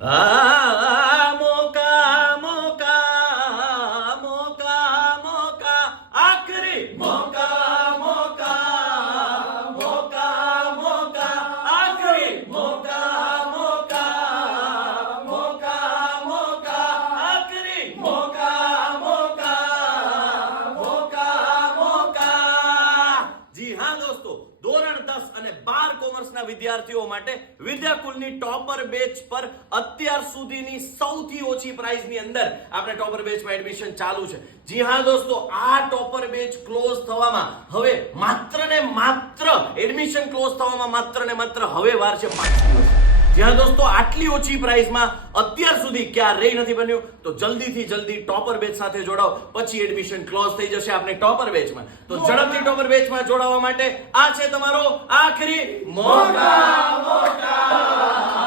મોકા મોકા મોકા મોકા આખરી મોકા મોકા મોકા મોકા આખરી મોકા મોકા મોકા મોકા આખરી મોકા મોકા મોકા મોકા. જી હા દોસ્તો, ધોરણ 10 અને 12 કોમર્સના વિદ્યાર્થીઓ માટે વિદ્યાકુલની ટોપર બેચ પર અત્યાર સુધીની સૌથી ઓછી પ્રાઇસની અંદર આપણે ટોપર બેચમાં એડમિશન ચાલુ છે. જી હા દોસ્તો, આ ટોપર બેચ ક્લોઝ થવામાં હવે માત્ર ને માત્ર એડમિશન ક્લોઝ થવામાં માત્ર ને માત્ર હવે વાર છે 5 દિવસ. જ્યાં દોસ્તો આટલી ઓછી પ્રાઇસમાં અત્યાર સુધી ક્યારેય નથી બન્યું, તો જલ્દીથી જલ્દી ટોપર બેચ સાથે જોડાઓ, પછી એડમિશન ક્લોઝ થઈ જશે આપણે ટોપર બેચમાં. તો ઝડપથી ટોપર બેચમાં જોડાવા માટે આ છે તમારો આખરી મોકા મોકા